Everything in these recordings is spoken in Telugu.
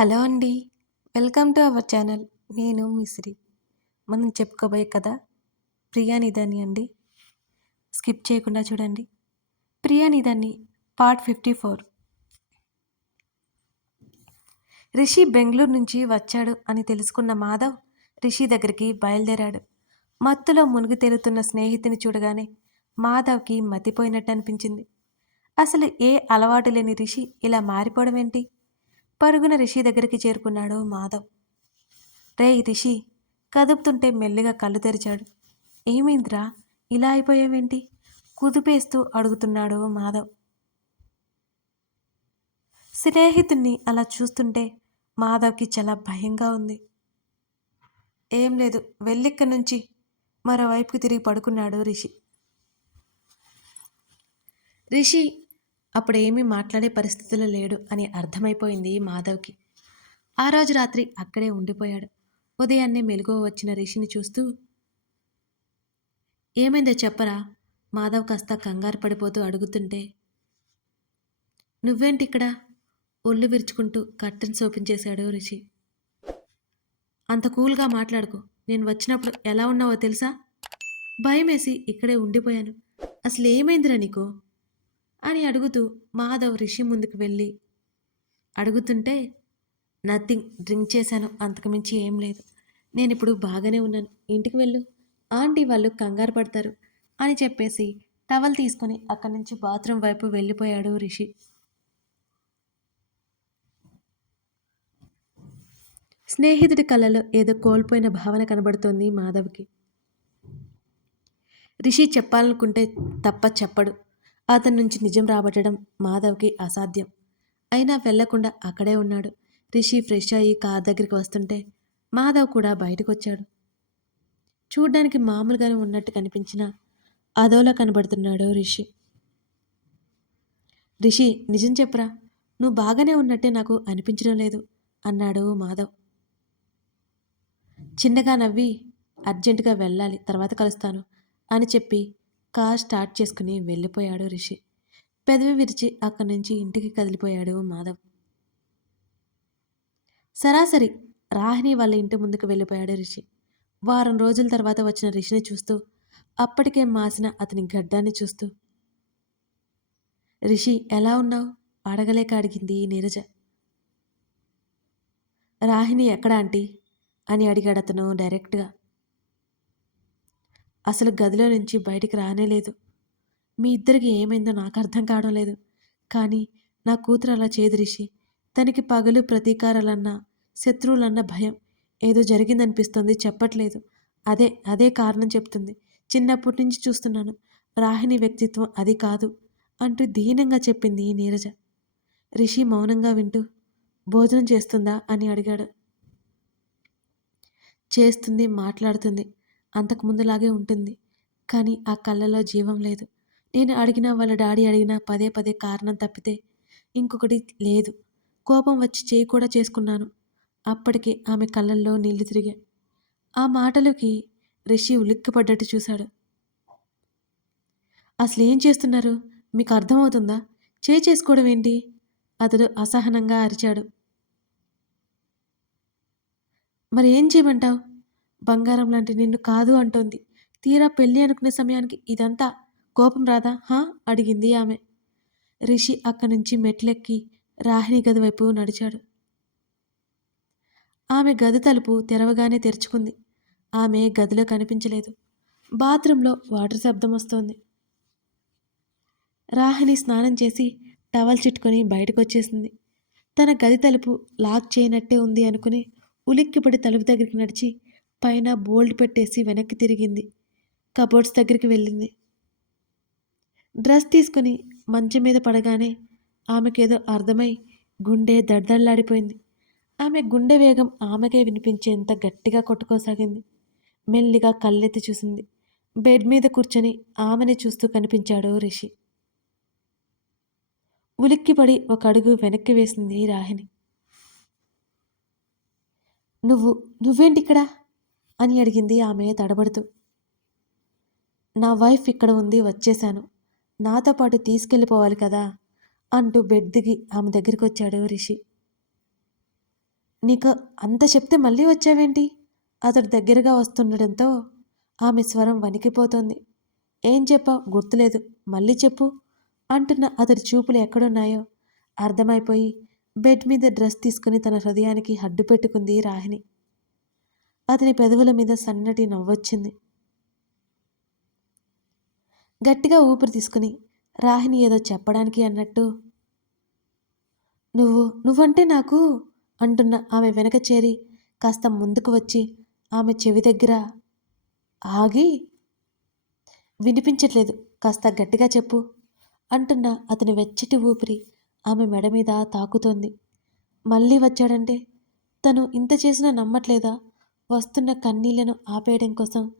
హలో అండి. Welcome to our channel. నేను మిశ్రీ మనం చెప్పుకోబోయే కథ ప్రియానిధాని అండి. స్కిప్ చేయకుండా చూడండి. ప్రియానిధాని part fifty four. Rishi Bengaluru నుంచి వచ్చాడు అని తెలుసుకున్న మాధవ్ రిషి దగ్గరికి బయలుదేరాడు. మత్తులో మునిగి తేలుతున్న స్నేహితుని చూడగానే మాధవ్కి మతిపోయినట్టు అనిపించింది. అసలు ఏ అలవాటు లేని రిషి ఇలా మారిపోవడం ఏంటి పరుగున రిషి దగ్గరికి చేరుకున్నాడు మాధవ్. రే రిషి కదుపుతుంటే మెల్లిగా కళ్ళు తెరిచాడు. ఏమైందిరా? ఇలా అయిపోయావేంటి? కుదిపేస్తూ అడుగుతున్నాడు మాధవ్. స్నేహితుణ్ణి అలా చూస్తుంటే మాధవ్కి చాలా భయంగా ఉంది. ఏం లేదు వెళ్ళిక్క నుంచి మరోవైపుకి తిరిగి పడుకున్నాడు రిషి. రిషి అప్పుడేమీ మాట్లాడే పరిస్థితిలో లేడు అని అర్థమైపోయింది మాధవ్కి. ఆ రోజు రాత్రి అక్కడే ఉండిపోయాడు. ఉదయాన్నే మెలుగు వచ్చిన రిషిని చూస్తూ ఏమైందో చెప్పరా మాధవ్ కాస్త కంగారు పడిపోతూ అడుగుతుంటే నువ్వేంటి ఇక్కడ ఒళ్ళు విరుచుకుంటూ కట్టెన్ సోపించేశాడు రిషి. అంత కూల్గా మాట్లాడుకో. నేను వచ్చినప్పుడు ఎలా ఉన్నావో తెలుసా? భయమేసి ఇక్కడే ఉండిపోయాను. అసలు ఏమైందిరా నీకు? అని అడుగుతూ మాధవ్ రిషి ముందుకు వెళ్ళి అడుగుతుంటే నథింగ్. డ్రింక్ చేశాను. అంతకుమించి ఏం లేదు. నేను ఇప్పుడు బాగానే ఉన్నాను. ఇంటికి వెళ్ళు. ఆంటీ వాళ్ళు కంగారు పడతారు అని చెప్పేసి టవల్ తీసుకొని అక్కడి నుంచి బాత్రూమ్ వైపు వెళ్ళిపోయాడు రిషి. స్నేహితుడి కళ్ళలో ఏదో కోల్పోయిన భావన కనబడుతోంది మాధవ్కి. రిషి చెప్పాలనుకుంటే తప్ప చెప్పడు. అతని నుంచి నిజం రాబట్టడం మాధవ్కి అసాధ్యం. అయినా వెళ్ళకుండా అక్కడే ఉన్నాడు. రిషి ఫ్రెష్ అయ్యి కార్ దగ్గరికి వస్తుంటే మాధవ్ కూడా బయటకు వచ్చాడు చూడ్డానికి మామూలుగానే ఉన్నట్టు కనిపించిన అదోలా కనబడుతున్నాడు రిషి. రిషి నిజం చెప్పరా? నువ్వు బాగానే ఉన్నట్టే నాకు అనిపించడం లేదు అన్నాడు మాధవ్. చిన్నగా నవ్వి అర్జెంటుగా వెళ్ళాలి తర్వాత కలుస్తాను అని చెప్పి కార్ స్టార్ట్ చేసుకుని వెళ్ళిపోయాడు రిషి. పెదవి విరిచి అక్కడి నుంచి ఇంటికి కదిలిపోయాడు మాధవ్. సరాసరి రాహిణి వాళ్ళ ఇంటి ముందుకు వెళ్ళిపోయాడు రిషి. వారం రోజుల తర్వాత వచ్చిన రిషిని చూస్తూ అప్పటికే మాసిన అతని గడ్డాన్ని చూస్తూ రిషి ఎలా ఉన్నావు? అడగలేక అడిగింది నీరజ. రాహిణి ఎక్కడ ఆంటీ అని అడిగాడు అతను డైరెక్ట్గా. అసలు గదిలో నుంచి బయటికి రానేలేదు మీ ఇద్దరికి ఏమైందో నాకు అర్థం కావడం లేదు. కానీ నా కూతురు అలా చేదిరిషి తనకి పగలు ప్రతీకారాలన్నా శత్రువులన్న భయం. ఏదో జరిగిందనిపిస్తుంది చెప్పట్లేదు. అదే అదే కారణం చెప్తుంది. చిన్నప్పటి నుంచి చూస్తున్నాను. రాహిణి వ్యక్తిత్వం అది కాదు అంటూ దీనంగా చెప్పింది నీరజ. రిషి మౌనంగా వింటూ భోజనం చేస్తుందా? అని అడిగాడు. చేస్తుంది మాట్లాడుతుంది. అంతకుముందులాగే ఉంటుంది. కానీ ఆ కళ్ళలో జీవం లేదు. నేను అడిగినా వాళ్ళ డాడీ అడిగినా పదే పదే కారణం తప్పితే ఇంకొకటి లేదు. కోపం వచ్చి చేయి కూడా చేసుకున్నాను. అప్పటికే ఆమె కళ్ళల్లో నీళ్ళు తిరిగా ఆ మాటలకి రిషి ఉలిక్కిపడ్డట్టు చూశాడు. అసలు ఏం చేస్తున్నారు? మీకు అర్థమవుతుందా? చేయి చేసుకోవడం ఏంటి? అతడు అసహనంగా అరిచాడు. మరి ఏం చేయమంటావు? బంగారం లాంటి నిన్ను కాదు అంటోంది. తీరా పెళ్ళి అనుకునే సమయానికి ఇదంతా? కోపం రాదా? హా? అడిగింది ఆమె. రిషి అక్కడి నుంచి మెట్లెక్కి రాహిణి గది వైపు నడిచాడు. ఆమె గది తలుపు తెరవగానే తెరుచుకుంది. ఆమె గదిలో కనిపించలేదు. బాత్రూంలో వాటర్ శబ్దం వస్తోంది. రాహిణి స్నానం చేసి టవల్ చుట్టుకొని బయటకు వచ్చేసింది తన గది తలుపు లాక్ చేయనట్టే ఉంది అనుకుని ఉలిక్కిపడి తలుపు దగ్గరికి నడిచి పైన బోల్డ్ పెట్టేసి వెనక్కి తిరిగింది. కబోర్డ్స్ దగ్గరికి వెళ్ళింది. డ్రెస్ తీసుకుని మంచం మీద పడగానే ఆమెకేదో అర్థమై గుండె దడ్దల్లాడిపోయింది ఆమె గుండె వేగం ఆమెకే వినిపించేంత గట్టిగా కొట్టుకోసాగింది. మెల్లిగా కళ్ళెత్తి చూసింది. బెడ్ మీద కూర్చొని ఆమెని చూస్తూ కనిపించాడు రిషి. ఉలిక్కిపడి ఒక అడుగు వెనక్కి వేసింది రాహిణి. నువ్వు నువ్వేంటిక్కడా? అని అడిగింది ఆమె తడబడుతూ. నా వైఫ్ ఇక్కడ ఉంది వచ్చేశాను. నాతో పాటు తీసుకెళ్ళిపోవాలి కదా అంటూ బెడ్ దిగి ఆమె దగ్గరికి వచ్చాడు రిషి. నీకు అంత చెప్తే మళ్ళీ వచ్చావేంటి? అతడు దగ్గరగా వస్తుండడంతో ఆమె స్వరం వణికిపోతోంది. ఏం చెప్పావు? గుర్తులేదు. మళ్ళీ చెప్పు అంటున్న అతడి చూపులు ఎక్కడున్నాయో అర్థమైపోయి బెడ్ మీద డ్రెస్ తీసుకుని తన హృదయానికి హడ్డు పెట్టుకుంది రాహిణి. అతని పెదవుల మీద సన్నటి నవ్వొచ్చింది. గట్టిగా ఊపిరి తీసుకుని రాహిణి ఏదో చెప్పడానికి అన్నట్టు నువ్వు నువ్వంటే నాకు? అంటున్న ఆమె వెనక చేరి కాస్త ముందుకు వచ్చి ఆమె చెవి దగ్గర ఆగి? వినిపించట్లేదు కాస్త గట్టిగా చెప్పు అంటున్న అతని వెచ్చటి ఊపిరి ఆమె మెడ మీద తాకుతోంది. మళ్ళీ వచ్చాడంటే తను ఇంత చేసినా నమ్మట్లేదా? వస్తున్న కన్నీళ్ళను ఆపేయడం కోసం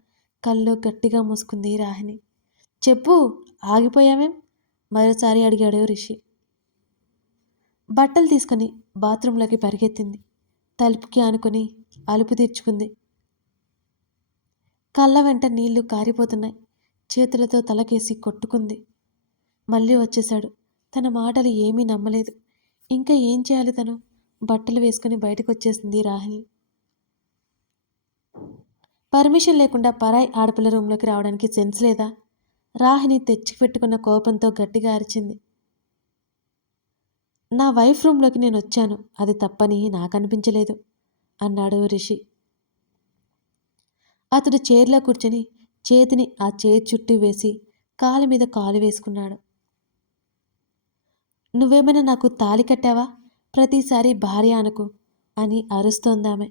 కళ్ళు గట్టిగా మూసుకుంది రాహిణి. చెప్పు ఆగిపోయామేం మరోసారి అడిగాడు రిషి. బట్టలు తీసుకుని బాత్రూంలోకి పరిగెత్తింది. తలుపుకి ఆనుకొని అలుపు తీర్చుకుంది. కళ్ళ వెంట నీళ్ళు కారిపోతున్నాయి. చేతులతో తలకేసి కొట్టుకుంది. మళ్ళీ వచ్చేశాడు. తన మాటలు ఏమీ నమ్మలేదు. ఇంకా ఏం చేయాలి తను? బట్టలు వేసుకుని బయటకు వచ్చేసింది రాహిణి. పర్మిషన్ లేకుండా పరాయి ఆడపిల్ల రూమ్లోకి రావడానికి సెన్స్ లేదా? రాహిని తెచ్చి పెట్టుకున్న కోపంతో గట్టిగా అరిచింది. నా వైఫ్ రూమ్లోకి నేను వచ్చాను. అది తప్పని నాకు అనిపించలేదు అన్నాడు రిషి. అతడు చైర్లో కూర్చొని చేతిని ఆ చైర్ చుట్టూ వేసి కాలు మీద కాలు వేసుకున్నాడు. నువ్వేమైనా నాకు తాలి కట్టావా? ప్రతిసారి భార్య అనుకు అని అరుస్తోందామె.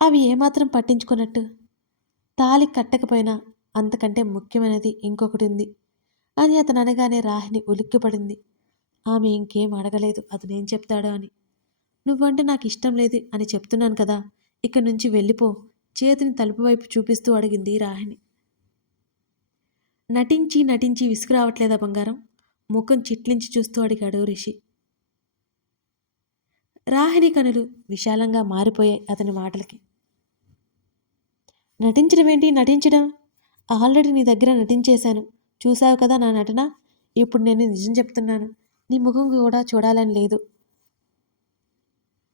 అవి ఏమాత్రం పట్టించుకున్నట్టు? తాలి కట్టకపోయినా అంతకంటే ముఖ్యమైనది ఇంకొకటి ఉంది అని అతను అనగానే రాహిణి ఉలిక్కిపడింది. ఆమె ఇంకేం అడగలేదు అతనేం చెప్తాడో అని. నువ్వంటే నాకు ఇష్టం లేదు అని చెప్తున్నాను కదా ఇక్కడి నుంచి వెళ్ళిపో చేతిని తలుపు వైపు చూపిస్తూ అడిగింది రాహిణి. నటించి నటించి విసుకురావట్లేదా బంగారం? ముఖం చిట్లించి చూస్తూ అడిగాడు రిషి. రాహిణి కనులు విశాలంగా మారిపోయాయి అతని మాటలకి. నటించడం ఏంటి? నటించడం? ఆల్రెడీ నీ దగ్గర నటించేశాను. చూసావు కదా నా నటన? ఇప్పుడు నేను నిజం చెప్తున్నాను. నీ ముఖం కూడా చూడాలని లేదు.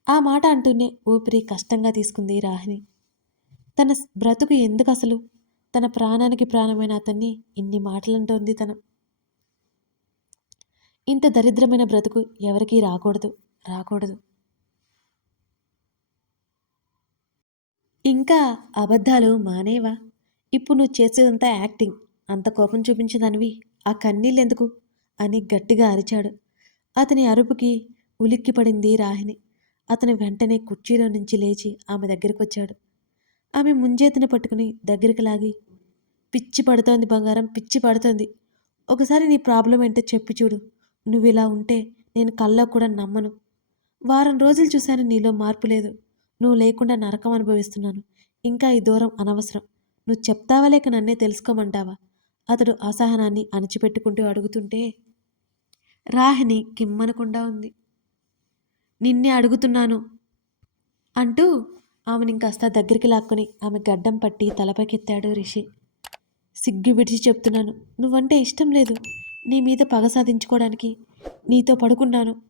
ఆ మాట అంటూనే ఊపిరి కష్టంగా తీసుకుంది రాహిణి. తన బ్రతుకు ఎందుకు అసలు? తన ప్రాణానికి ప్రాణమైన అతన్ని ఇన్ని మాటలంటోంది తను. ఇంత దరిద్రమైన బ్రతుకు ఎవరికీ రాకూడదు. రాకూడదు. ఇంకా అబద్ధాలు మానేవా? ఇప్పుడు నువ్వు చేసేదంతా యాక్టింగ్. అంత కోపం చూపించదనివి. ఆ కన్నీళ్ళెందుకు అని గట్టిగా అరిచాడు. అతని అరుపుకి ఉలిక్కిపడింది రాహిణి. అతను వెంటనే కుర్చీలో నుంచి లేచి ఆమె దగ్గరికి వచ్చాడు ఆమె ముంజేతిని పట్టుకుని దగ్గరికి లాగి పిచ్చి పడుతోంది బంగారం పిచ్చి పడుతోంది. ఒకసారి నీ ప్రాబ్లం ఏంటో చెప్పి చూడు. నువ్వు ఇలా ఉంటే నేను కల్లో కూడా నమ్మను. వారం రోజులు చూశాను నీలో మార్పు లేదు. నువ్వు లేకుండా నరకం అనుభవిస్తున్నాను. ఇంకా ఈ దూరం అనవసరం. నువ్వు చెప్తావా లేక నన్నే తెలుసుకోమంటావా? అతడు అసహనాన్ని అణిచిపెట్టుకుంటూ అడుగుతుంటే రాహిణి కిమ్మనకుండా ఉంది. నిన్నే అడుగుతున్నాను అంటూ ఆమెని ఇంకాస్త దగ్గరికి లాక్కొని ఆమె గడ్డం పట్టి తలపైకెత్తాడు రిషి. సిగ్గు విడిచి చెప్తున్నాను. నువ్వంటే ఇష్టం లేదు. నీ మీద పగ సాధించుకోవడానికి నీతో పడుకున్నాను.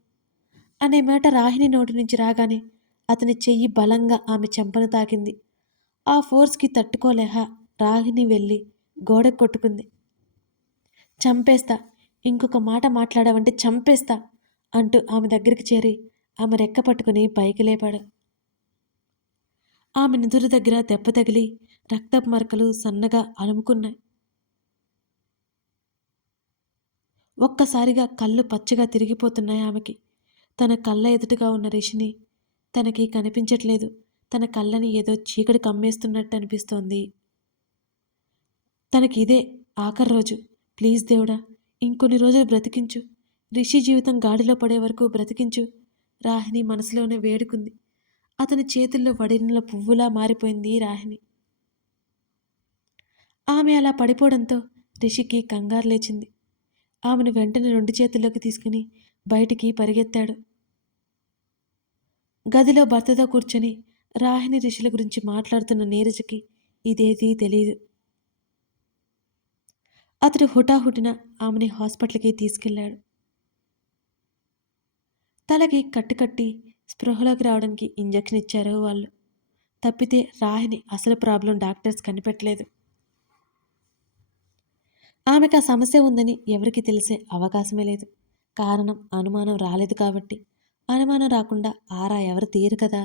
అనే మాట రాహిణి నోటి నుంచి రాగానే అతని చెయ్యి బలంగా ఆమె చెంపను తాకింది. ఆ ఫోర్స్కి తట్టుకోలేక రాగిని వెళ్ళి గోడ కొట్టుకుంది. చంపేస్తా ఇంకొక మాట మాట్లాడావంటే చంపేస్తా అంటూ ఆమె దగ్గరికి చేరి ఆమె రెక్క పట్టుకుని పైకి లేపాడు. ఆమె నుదురు దగ్గర దెబ్బ తగిలి రక్తపు మరకలు సన్నగా అలుముకున్నాయి. ఒక్కసారిగా కళ్ళు పచ్చగా తిరిగిపోతున్నాయి ఆమెకి. తన కళ్ళ ఎదుటగా ఉన్న రిషిని తనకి కనిపించట్లేదు. తన కళ్ళని ఏదో చీకటి కమ్మేస్తున్నట్టు అనిపిస్తోంది. తనకి ఇదే ఆఖరి రోజు. ప్లీజ్ దేవుడా ఇంకొన్ని రోజులు బ్రతికించు. రిషి జీవితం గాడిలో పడే వరకు బ్రతికించు. రాహిణి మనసులోనే వేడుకుంది. అతని చేతుల్లో వడిన పువ్వులా మారిపోయింది రాహిణి. ఆమె అలా పడిపోవడంతో రిషికి కంగారు లేచింది. ఆమెను వెంటనే రెండు చేతుల్లోకి తీసుకుని బయటికి పరిగెత్తాడు. గదిలో భర్తతో కూర్చొని రాహిణి రిషుల గురించి మాట్లాడుతున్న నీరజకి ఇదేదీ తెలియదు అతడు హుటాహుటిన ఆమెని హాస్పిటల్కి తీసుకెళ్ళాడు. తలకి కట్టుకట్టి స్పృహలోకి రావడానికి ఇంజెక్షన్ ఇచ్చారు వాళ్ళు. తప్పితే రాహిని అసలు ప్రాబ్లం డాక్టర్స్ కనిపెట్టలేదు. ఆమెకు ఆ సమస్య ఉందని ఎవరికి తెలిసే అవకాశమే లేదు. కారణం అనుమానం రాలేదు కాబట్టి అనుమానం రాకుండా ఆరా ఎవరు తీరు కదా.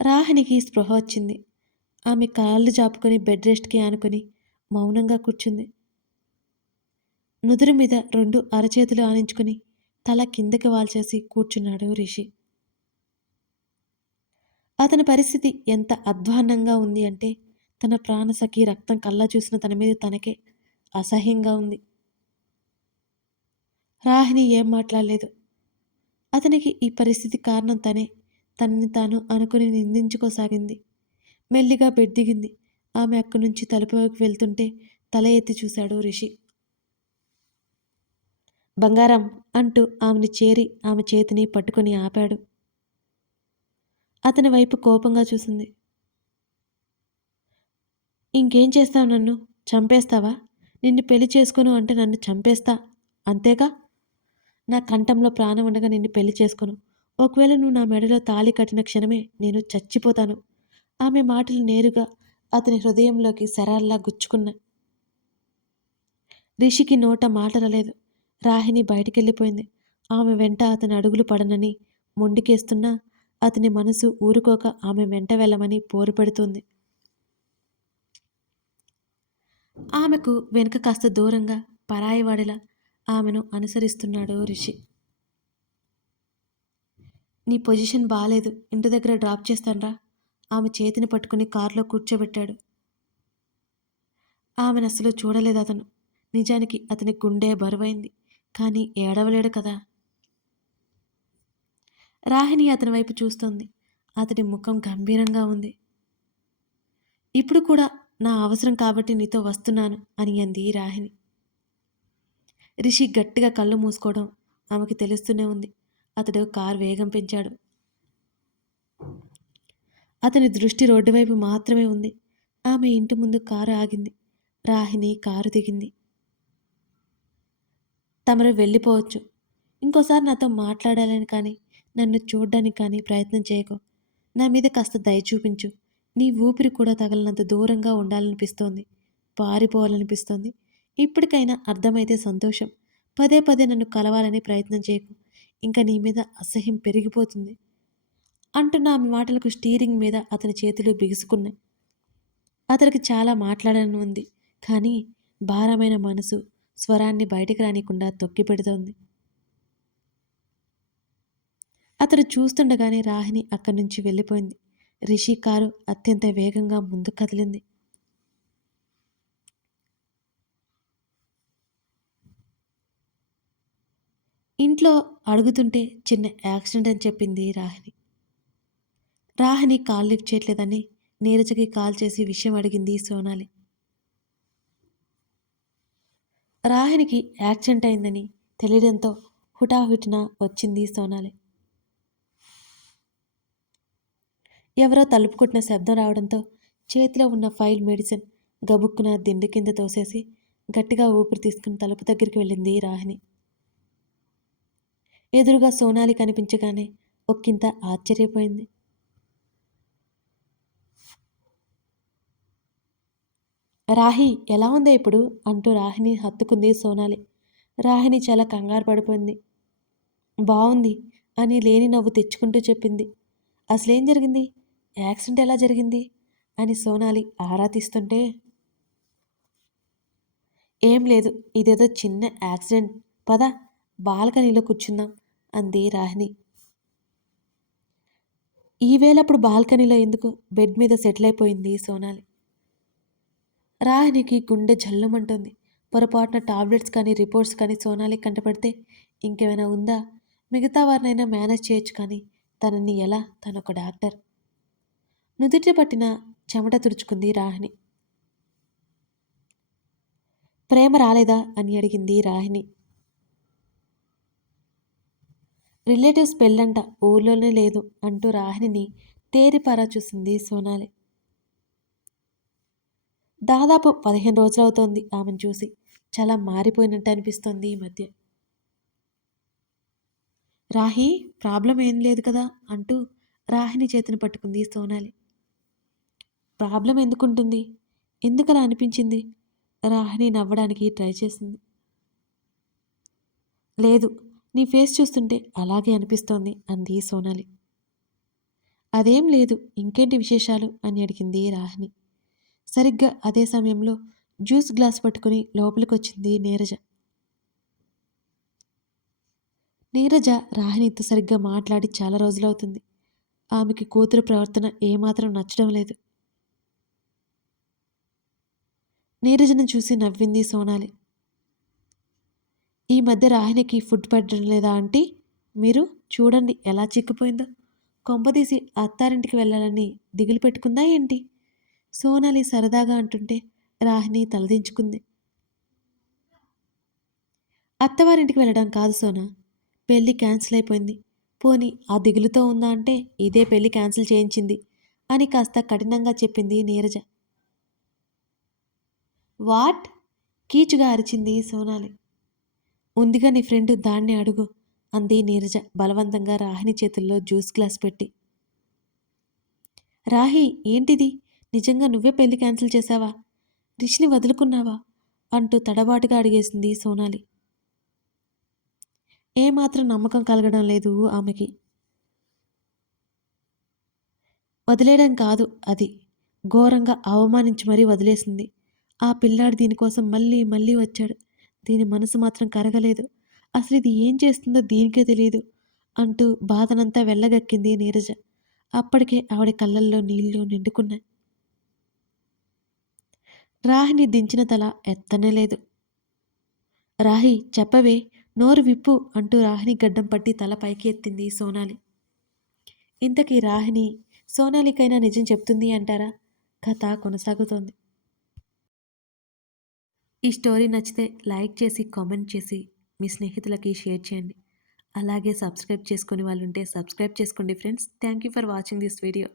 రాహినికి స్పృహ వచ్చింది. ఆమె కాళ్ళు చాపుకొని బెడ్ రెస్ట్కి ఆనుకొని మౌనంగా కూర్చుంది. నుదురు మీద రెండు అరచేతులు ఆనించుకుని తల కిందకి వాల్చేసి కూర్చున్నాడు రిషి. అతని పరిస్థితి ఎంత అధ్వాన్నంగా ఉంది అంటే తన ప్రాణసఖి రక్తం కల్లా చూసిన తన మీద తనకే అసహ్యంగా ఉంది. రాహిని ఏం మాట్లాడలేదు. అతనికి ఈ పరిస్థితి కారణం తనే. తనని తాను అనుకుని నిందించుకోసాగింది. మెల్లిగా బెడ్ దిగింది. ఆమె అక్కడి నుంచి తలుపులోకి వెళ్తుంటే తల ఎత్తి చూశాడు రిషి. బంగారం అంటూ ఆమెని చేరి ఆమె చేతిని పట్టుకుని ఆపాడు. అతని వైపు కోపంగా చూసింది. ఇంకేం చేస్తావు నన్ను? చంపేస్తావా? నిన్ను పెళ్ళి చేసుకోను అంటే నన్ను చంపేస్తా. అంతేగా? నా కంఠంలో ప్రాణం ఉండగా నిన్ను పెళ్ళి చేసుకోను. ఒకవేళ నువ్వు నా మెడలో తాళి కట్టిన క్షణమే నేను చచ్చిపోతాను. ఆమె మాటలు నేరుగా అతని హృదయంలోకి శరాల్లా గుచ్చుకున్నా. రిషికి నోట మాట రాలేదు రాహిని బయటికెళ్ళిపోయింది. ఆమె వెంట అతని అడుగులు పడనని మొండికేస్తున్నా అతని మనసు ఊరుకోక ఆమె వెంట వెళ్ళమని పోరు పెడుతుంది. ఆమెకు వెనుక కాస్త దూరంగా పరాయివాడిలా ఆమెను అనుసరిస్తున్నాడు రిషి. నీ పొజిషన్ బాగాలేదు ఇంటి దగ్గర డ్రాప్ చేస్తానరా. ఆమె చేతిని పట్టుకుని కారులో కూర్చోబెట్టాడు. ఆమెను అసలు చూడలేదు అతను. నిజానికి అతని గుండె బరువైంది కానీ ఏడవలేడు కదా. రాహిణి అతని వైపు చూస్తోంది. అతడి ముఖం గంభీరంగా ఉంది. ఇప్పుడు కూడా నా అవసరం కాబట్టి నీతో వస్తున్నాను అని అంది రాహిణి. రిషి గట్టిగా కళ్ళు మూసుకోవడం ఆమెకి తెలుస్తూనే ఉంది. అతడు కారు వేగం పెంచాడు. అతని దృష్టి రోడ్డు వైపు మాత్రమే ఉంది. ఆమె ఇంటి ముందు కారు ఆగింది. రాహిణి కారు దిగింది. తమరు వెళ్ళిపోవచ్చు. ఇంకోసారి నాతో మాట్లాడాలని కానీ నన్ను చూడ్డానికి కానీ ప్రయత్నం చేయకు. నా మీద కాస్త దయ చూపించు. నీ ఊపిరి కూడా తగలనంత దూరంగా ఉండాలనిపిస్తోంది. పారిపోవాలనిపిస్తోంది. ఇప్పటికైనా అర్థమైతే సంతోషం. పదే పదే నన్ను కలవాలని ప్రయత్నం చేయకు. ఇంకా నీ మీద అసహ్యం పెరిగిపోతుంది. అంటున్న ఆమె మాటలకు స్టీరింగ్ మీద అతని చేతులు బిగుసుకున్నాయి. అతనికి చాలా మాట్లాడాలని ఉంది. కానీ భారమైన మనసు స్వరాన్ని బయటికి రానికుండా తొక్కి పెడుతోంది. అతడు చూస్తుండగానే రాహిణి అక్కడి నుంచి వెళ్ళిపోయింది. రిషి కారు అత్యంత వేగంగా ముందు కదిలింది. ఇంట్లో అడుగుతుంటే చిన్న యాక్సిడెంట్ అని చెప్పింది రాహిణి. రాహిణి కాల్ లిఫ్ట్ చేయట్లేదని నీరజకి కాల్ చేసి విషయం అడిగింది సోనాలి. రాహిణికి యాక్సిడెంట్ అయిందని తెలియడంతో హుటాహుటిన వచ్చింది సోనాలి. ఎవరో తలుపు కొట్టిన శబ్దం రావడంతో చేతిలో ఉన్న ఫైల్ మెడిసిన్ గబుక్కున దిండు కింద తోసేసి గట్టిగా ఊపిరి తీసుకుని తలుపు దగ్గరికి వెళ్ళింది రాహిణి. ఎదురుగా సోనాలి కనిపించగానే ఒక్కింత ఆశ్చర్యపోయింది. రాహి ఎలా ఉందే ఇప్పుడు? అంటూ రాహిని హత్తుకుంది సోనాలి. రాహిని చాలా కంగారు పడిపోయింది. బాగుంది అని లేని నవ్వు తెచ్చుకుంటూ చెప్పింది. అసలేం జరిగింది? యాక్సిడెంట్ ఎలా జరిగింది? అని సోనాలి ఆరా తీస్తుంటే ఏం లేదు ఇదేదో చిన్న యాక్సిడెంట్. పద బాల్కనీలో కూర్చుందాం. అంది రాహిణి. ఈవేళప్పుడు బాల్కనీలో ఎందుకు? బెడ్ మీద సెటిల్ అయిపోయింది సోనాలి. రాహిణికి గుండె జల్లుమంటుంది. పొరపాటున టాబ్లెట్స్ కానీ రిపోర్ట్స్ కానీ సోనాలి కంటపడితే ఇంకేమైనా ఉందా? మిగతా వారినైనా మేనేజ్ చేయొచ్చు కానీ తనని ఎలా? తనొక డాక్టర్. నుదుటి పట్టిన చెమట తుడుచుకుంది రాహిణి. ప్రేమ రాలేదా? అని అడిగింది రాహిణి. రిలేటివ్స్ పెళ్ళంట ఊర్లోనే లేదు అంటూ రాహిణిని తేరిపారా చూసింది సోనాలి. దాదాపు పదిహేను రోజులవుతోంది ఆమెను చూసి. చాలా మారిపోయినట్టు అనిపిస్తోంది ఈ మధ్య. రాహి ప్రాబ్లం ఏం లేదు కదా అంటూ రాహిని చేతిని పట్టుకుంది సోనాలి. ప్రాబ్లం ఎందుకుంటుంది? ఎందుకలా అనిపించింది? రాహిని నవ్వడానికి ట్రై చేసింది. లేదు నీ ఫేస్ చూస్తుంటే అలాగే అనిపిస్తోంది అంది సోనాలి. అదేం లేదు ఇంకేంటి విశేషాలు? అని అడిగింది రాహిని. సరిగ్గా అదే సమయంలో జ్యూస్ గ్లాస్ పట్టుకుని లోపలికొచ్చింది నీరజ. నీరజ రాహినితో సరిగ్గా మాట్లాడి చాలా రోజులవుతుంది. ఆమెకి కూతురు ప్రవర్తన ఏమాత్రం నచ్చడం లేదు. నీరజను చూసి నవ్వింది సోనాలి. ఈ మధ్య రాహినికి ఫుడ్ పెట్టడం లేదా ఆంటీ? మీరు చూడండి ఎలా చిక్కిపోయిందో. కొంపదీసి అత్తారింటికి వెళ్ళాలని దిగులు పెట్టుకుందా ఏంటి? సోనాలి సరదాగా అంటుంటే రాహిని తలదించుకుంది అత్తవారింటికి వెళ్ళడం కాదు సోనా. పెళ్ళి క్యాన్సిల్ అయిపోయింది. పోని ఆ దిగులుతో ఉందా అంటే ఇదే పెళ్ళి క్యాన్సిల్ చేయించింది అని కాస్త కఠినంగా చెప్పింది నీరజ. వాట్? కీచుగా అరిచింది సోనాలి. ఉందిగా నీ ఫ్రెండ్ దాన్ని అడుగు అంది నీరజ బలవంతంగా రాహిని చేతుల్లో జ్యూస్ గ్లాస్ పెట్టి. రాహి ఏంటిది? నిజంగా నువ్వే పెళ్ళి క్యాన్సిల్ చేశావా? రిషిని వదులుకున్నావా? అంటూ తడబాటుగా అడిగేసింది సోనాలి. ఏమాత్రం నమ్మకం కలగడం లేదు ఆమెకి. వదిలేయడం కాదు అది. ఘోరంగా అవమానించి మరీ వదిలేసింది. ఆ పిల్లాడు దీనికోసం మళ్ళీ మళ్ళీ వచ్చాడు. దీని మనసు మాత్రం కరగలేదు. అసలు ఇది ఏం చేస్తుందో దీనికే తెలియదు అంటూ బాధనంతా వెళ్ళగక్కింది నీరజ. అప్పటికే ఆవిడ కళ్ళల్లో నీళ్ళు నిండుకున్నాయి. రాహిని దించిన తల ఎత్తనే లేదు. రాహి చెప్పవే నోరు విప్పు అంటూ రాహిని గడ్డం పట్టి తల పైకి ఎత్తింది సోనాలి. ఇంతకీ రాహిని సోనాలికైనా నిజం చెప్తుంది అంటారా? కథ కొనసాగుతోంది. ఈ స్టోరీ నచ్చితే లైక్ చేసి కామెంట్ చేసి మీ స్నేహితులకి షేర్ చేయండి. అలాగే సబ్స్క్రైబ్ చేసుకునే వాళ్ళు ఉంటే సబ్స్క్రైబ్ చేసుకోండి friends. Thank you for watching this video.